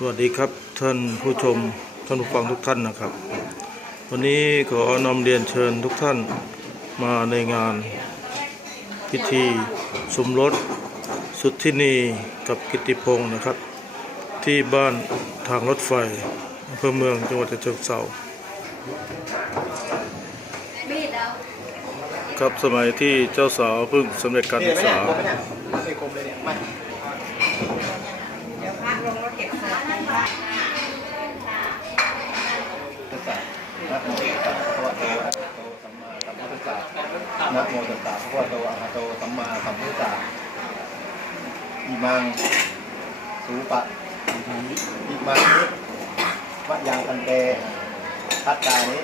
สวัสดีครับท่านผู้ชมท่านผู้ฟังทุกท่านนะครับ วันนี้ขอนำเรียนเชิญทุกท่านมาในงานพิธีสมรสสุดทธินีกับกิตติพงศ์นะครับ ที่บ้านทางรถไฟอำเภอเมืองจังหวัดฉะเชิงเทราครับสมัยที่เจ้าสาวเพิ่งสำเร็จการศึกษา ไม่คมเลยเนี่ยไม่ เดี๋ยวพระลงรถเก็บศพ นะโมตัสสะภะคะวะโตอะระหะโตสัมมาสัมพุทธัสสะนะ โมตัสสะวโตอะระหะโตสัมมาสัมพุทธัสสะอิมังสูปะอิมังนิมะยังกันเตทัตตานิ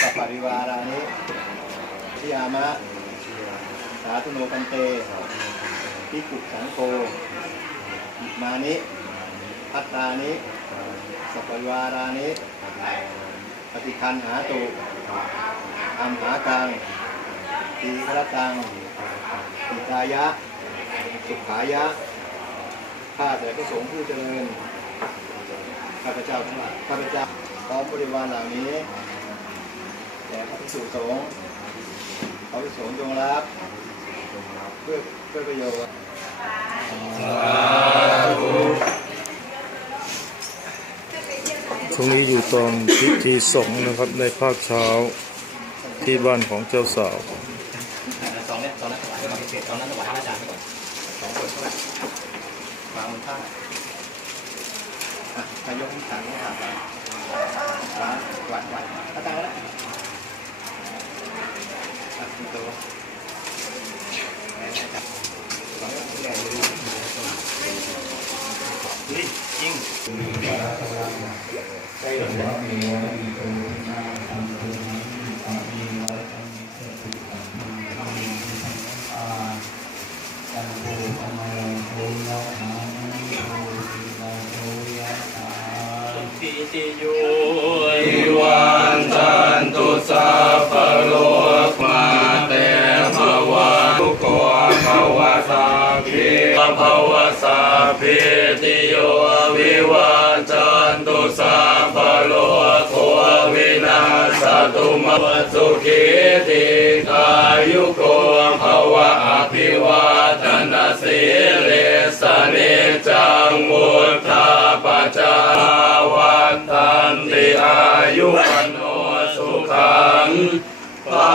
สัพปริวารานิทิยามะสาธุโนกันเตพิกุสังโฆอิมานิทัตตานิสัพปริวารานิปฏิคันหาตุอัมหากัง ทีฆระตังอิตายะ สุขายะ ข้าแต่พระสงฆ์ผู้เจริญ ข้าพเจ้าทั้งหลาย ข้าพเจ้าพร้อมบริวารเหล่านี้แด่พระภิกษุสงฆ์ขอพระภิกษุสงฆ์จงรับ เพื่อเพื่อประโยชน์ตรงนี้อยู่ตอนพิธีสงฆ์นะครับในภาคเช้าที่บ้านของเจ้าสาว วางบนผ้าอะนายกที่สั่งให้ทำไปวางวางวางอาตังค์แล้วอะตัวแม่จับสองคนแก่เลยเฮ้ยจริง ทิติโยวิวันตันตุสัพพโลกมาเตภวะทุกขภวะสัพพิภวะสัพพิติโยวิวันตันตุสัพพโลกโควินาสตุมะสุขีติกายุโกภวะอภิวาทนาสิเลสเนจังมุทธาปจาวันตั นติอายุวันโนสุขังภา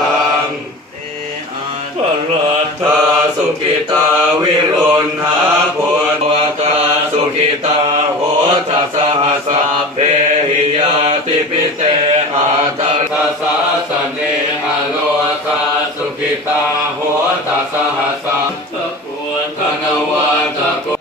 ลังพลัตตาสุขิตาวิรุณหาพุทธวตาสุขิตาโหทัสหสัพเพหิยาติปิเตอาตัสสะสเนอโลกาสุขิตาโหทัสหสัพพะปุณธนวัตโก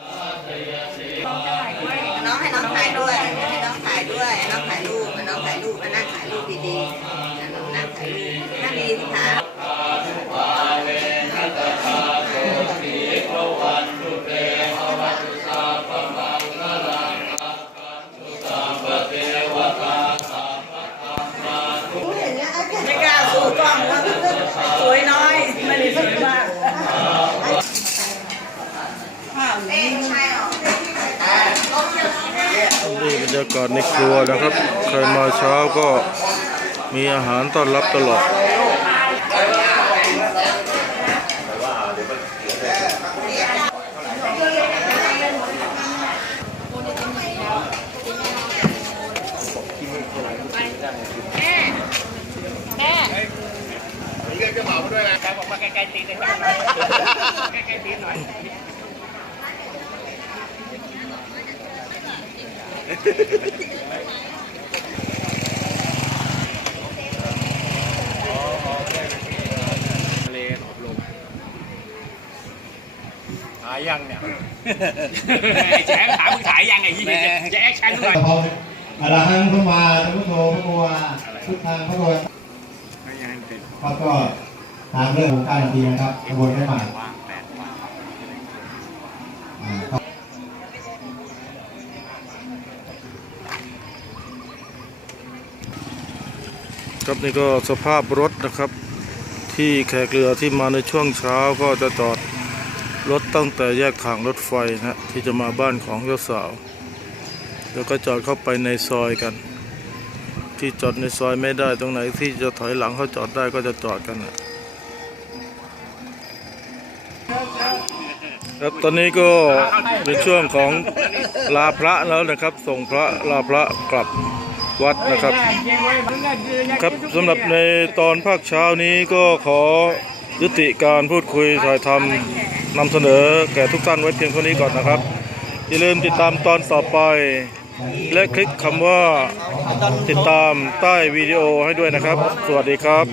าศในครัวนะครับ ใครมาเช้าก็มีอาหารต้อนรับตลอด ทะเลอบรมหายังเนี่ยแจ๊คถามมึงถ่ายยังไงยี่แจ๊คฉันหน่อยพระอรหังพระมาสัมพุทโธพระโมวาพุทธังพระโมครับก็ตามเรื่องของการนาทีนะครับกระบวนการใหม่อ่าครับ ครับนี่ก็สภาพรถนะครับ ที่แขกเรือที่มาในช่วงเช้าก็จะจอดรถตั้งแต่แยกทางรถไฟนะที่จะมาบ้านของเจ้าสาว แล้วก็จอดเข้าไปในซอยกัน ที่จอดในซอยไม่ได้ตรงไหนที่จะถอยหลังเขาจอดได้ก็จะจอดกันนะครับตอนนี้ก็เป็นช่วงของลาพระแล้วนะครับ ส่งพระลาพระกลับ วัดนะครับ ครับสำหรับในตอนภาคเช้านี้ก็ขอยุติการพูดคุยถ่ายทำนำเสนอแก่ทุกท่านไว้เพียงเท่านี้ก่อนนะครับ อย่าลืมติดตามตอนต่อไป และคลิกคำว่าติดตามใต้วิดีโอให้ด้วยนะครับ สวัสดีครับ